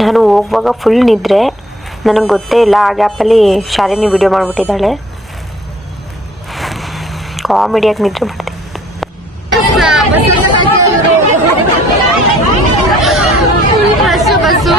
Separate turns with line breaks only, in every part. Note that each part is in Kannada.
ನಾನು ಹೋಗುವಾಗ ಫುಲ್ ನಿದ್ರೆ. ನನಗೆ ಗೊತ್ತೇ ಇಲ್ಲ, ಆ ಗ್ಯಾಪಲ್ಲಿ ಶಾಲಿನಿ ವಿಡಿಯೋ ಮಾಡಿಬಿಟ್ಟಿದ್ದಾಳೆ. ಕಾಮಿಡಿಯಾಗಿ ನಿದ್ರೆ ಮಾಡ್ತೀನಿ.
ಬಸ್ಸು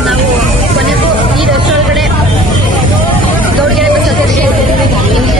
ನಾವು ಕೊನೆಗೂ ಈ ರೆಸ್ಟೋರೆಂಟ್ ಒಳಗಡೆ ದೊಡ್ಡ ಬಸ್ ಹತ್ತಿರ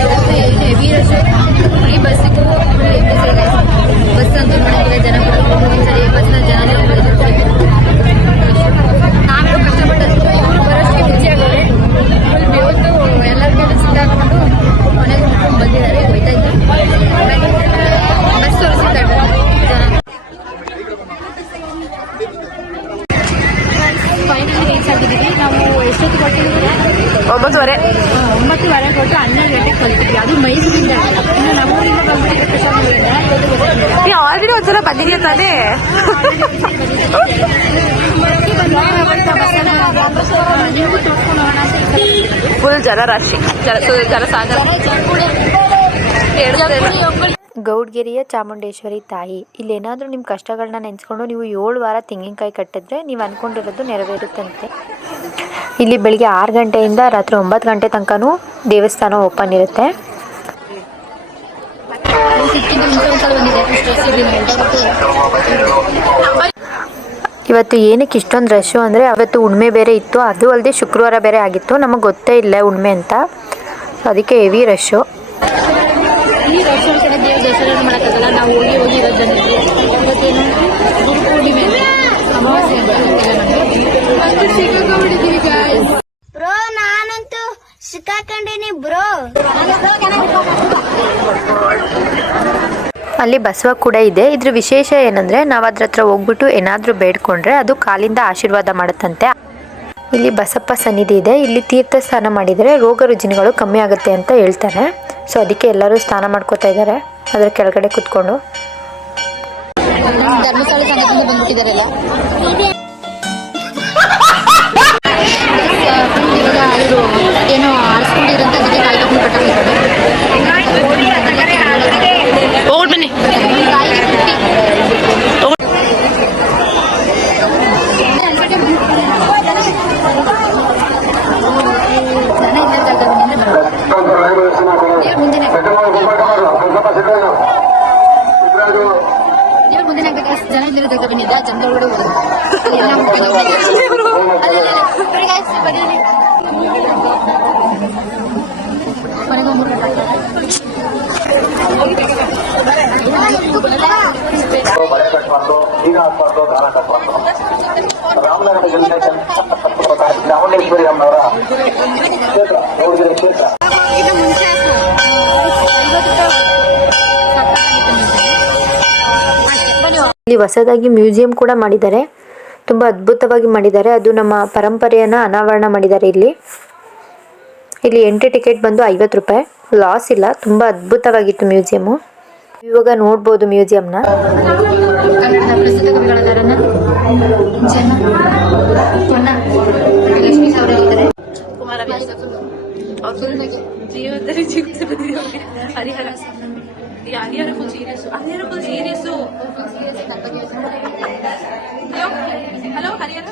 ಒಂಬತ್ತುವರೆ
ಕೊಟ್ಟು ಹನ್ನೆರಡು ಗಂಟೆಗೆ ಕಲ್ತಿದ್ವಿ ಅದು ಮೈಸೂರಿಂದ. ಗೊತ್ತಾಗ್ಲಿಲ್ಲ.
ಆಲ್ರೆಡಿ ಒಂದ್ಸಲ ಬಂದಿದ್ಯ ತಾನೇ. ಫುಲ್ ಜನರಾಶಿ ಜನ ಜನಸಾಗರ ಗೌಡ್ಗೆರೆಯ ಚಾಮುಂಡೇಶ್ವರಿ ತಾಯಿ, ಇಲ್ಲೇನಾದರೂ ನಿಮ್ಮ ಕಷ್ಟಗಳನ್ನ ನೆನೆಸ್ಕೊಂಡು ನೀವು ಏಳು ವಾರ ತೆಂಗಿನಕಾಯಿ ಕಟ್ಟಿದ್ರೆ ನೀವು ಅಂದ್ಕೊಂಡಿರೋದು ನೆರವೇರುತ್ತಂತೆ. ಇಲ್ಲಿ ಬೆಳಿಗ್ಗೆ ಆರು ಗಂಟೆಯಿಂದ ರಾತ್ರಿ ಒಂಬತ್ತು ಗಂಟೆ ತನಕನೂ ದೇವಸ್ಥಾನ ಓಪನ್ ಇರುತ್ತೆ. ಇವತ್ತು ಏನಕ್ಕೆ ಇಷ್ಟೊಂದು ರಶ್ಶು ಅಂದರೆ ಅವತ್ತು ಉಣ್ಮೆ ಬೇರೆ ಇತ್ತು, ಅದು ಅಲ್ಲದೆ ಶುಕ್ರವಾರ ಬೇರೆ ಆಗಿತ್ತು, ನಮಗೆ ಗೊತ್ತೇ ಇಲ್ಲ ಉಣ್ಮೆ ಅಂತ. ಸೊ ಅದಕ್ಕೆ ಹೆವಿ ರಶ್ಶು
ನಾವು
ಸಿಕ್ಕಾಕೊಂಡಿನಿ ಬ್ರೋ.
ಅಲ್ಲಿ ಬಸವ ಕೂಡ ಇದೆ. ಇದ್ರ ವಿಶೇಷ ಏನಂದ್ರೆ ನಾವು ಅದ್ರ ಹತ್ರ ಹೋಗ್ಬಿಟ್ಟು ಏನಾದರೂ ಬೇಡ್ಕೊಂಡ್ರೆ ಅದು ಕಾಲಿಂದ ಆಶೀರ್ವಾದ ಮಾಡುತ್ತಂತೆ. ಇಲ್ಲಿ ಬಸಪ್ಪ ಸನ್ನಿಧಿ ಇದೆ. ಇಲ್ಲಿ ತೀರ್ಥ ಸ್ನಾನ ಮಾಡಿದರೆ ರೋಗ ರುಜಿನಗಳು ಕಮ್ಮಿ ಆಗುತ್ತೆ ಅಂತ ಹೇಳ್ತಾರೆ ಸೊ ಅದಕ್ಕೆ ಎಲ್ಲರೂ ಸ್ನಾನ ಮಾಡ್ಕೋತಾ ಇದ್ದಾರೆ ಅದರ ಕೆಳಗಡೆ ಕುತ್ಕೊಂಡು.
ಧರ್ಮಸ್ಥಳ ಇವಾಗ ಏನೋ ಆರಿಸ್ಕೊಂಡಿರೋಂಥ ಜೊತೆ ಕಾಯಿ ಕಟ್ಕೊಂಡು ಜನ ಇಲ್ಲಿರೋ ಜಾಗ ಬಂದಿದ್ದ ಜನದೊಳಗಡೆ ಹೋಗೋದು ಅಲ್ಲೆಲ್ಲ ಮುಟ್ಕೊಂಡು ಬರೀ guys, ಬರೀ ಇಲ್ಲಿ. ಕೊನೆಗೆ ಮೂರು ಗಂಟೆ
ಬಳೆ ಕಟ್ಟಬಾರ್ದು ಈಗ ಹಾಕ್ಬಾರ್ದು ದಾನ ಕಟ್ಟಬಾರ್ದು ರಾಮನಗರ ಜಿಲ್ಲೆ ಚಾಮುಂಡೇಶ್ವರಿ ಅಮ್ಮನವರ
ಇಲ್ಲಿ ಹೊಸದಾಗಿ ಮ್ಯೂಸಿಯಂ ಕೂಡ ಮಾಡಿದ್ದಾರೆ. ತುಂಬ ಅದ್ಭುತವಾಗಿ ಮಾಡಿದ್ದಾರೆ. ಅದು ನಮ್ಮ ಪರಂಪರೆಯನ್ನು ಅನಾವರಣ ಮಾಡಿದ್ದಾರೆ ಇಲ್ಲಿ. ಇಲ್ಲಿ ಎಂಟ್ರಿ ಟಿಕೆಟ್ ಬಂದು ಐವತ್ತು ರೂಪಾಯಿ. ಲಾಸ್ ಇಲ್ಲ, ತುಂಬ ಅದ್ಭುತವಾಗಿತ್ತು ಮ್ಯೂಸಿಯಮ್ಮು. ಇವಾಗ ನೋಡ್ಬೋದು ಮ್ಯೂಸಿಯಂನ.
어떤 지효들이 직접
들여오게 아리하라 야
아리하라 포지리소 아리하라 포지리소 요 할로 아리하라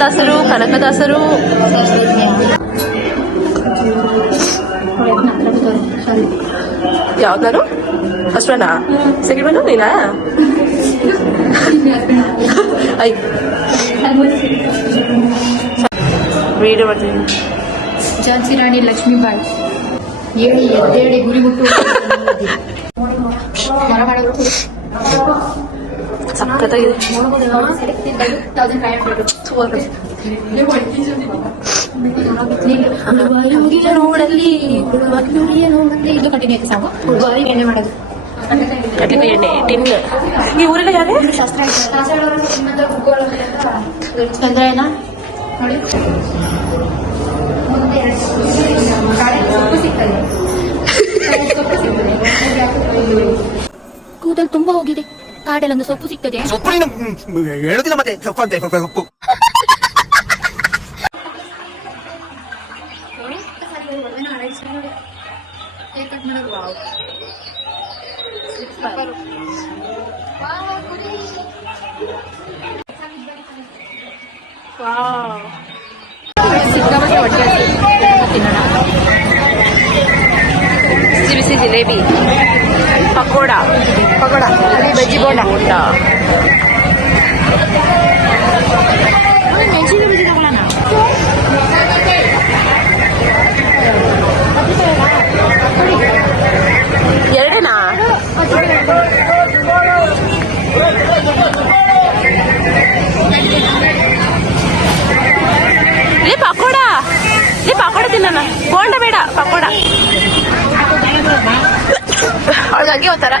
ಪುರಂದರದಾಸರು ಕನಕದಾಸರು ಯಾವ್ದಾರು ಅಶ್ವನಾ ಸೆಕೆಂಡ್ ಒನ್ ನೀನಾ ಐ ವಿಡಿಯೋ ಮಾಡ್ತೀನಿ
ಝಾನ್ಸಿ ರಾಣಿ ಲಕ್ಷ್ಮೀಬಾಯಿ ಹೇಳಿ ಎದ್ದೇಳಿ ಗುರಿ ಮುಟ್ಟು ಮರ ಮಾಡೋರು
ಸಖತ್ತಾಗಿದೆ
ತೌಸಂಡ್ ಫೈವ್ ಹಂಡ್ರೆಡ್ ನೋಡಲ್ಲಿ ನೋಡಲ್ಲಿ ಇದು ಕಂಟಿನ್ಯೂ ಆಯ್ತು ಸಾವು ಎಣ್ಣೆ ಮಾಡೋದು
ಕಡ್ಲೆಕಾಯಿ ಎಣ್ಣೆ ಟಿನ್ ಈ
ನೋಡಿ ಕೂದಲು ತುಂಬಾ ಹೋಗಿದೆ. ಕಾಡಲ್ಲೊಂದು ಸೊಪ್ಪು ಸಿಗ್ತದೆ
ಸೊಪ್ಪು ನೀನು ಹೇಳುದಿಲ್ಲ ಮತ್ತೆ ಸೊಪ್ಪು ಅಂತೆ ಸೊಪ್ಪು
ಸಿಕ್ಕಾಪಟ್ಟೆ ಹೊಟ್ಟೆ ಹಸಿ. ತಿನ್ನೋಣ
ಬಿಸಿ ಬಿಸಿ ಜಿಲೇಬಿ పకోడా.
పకోడా. బజ్జి బోండా.
బోండా. ఎరడనా లే పకోడా లే పకోడా తిన్నానా బోండా బేడా పకోడా ಹಾಗಾಗಿ ಒಂಥರ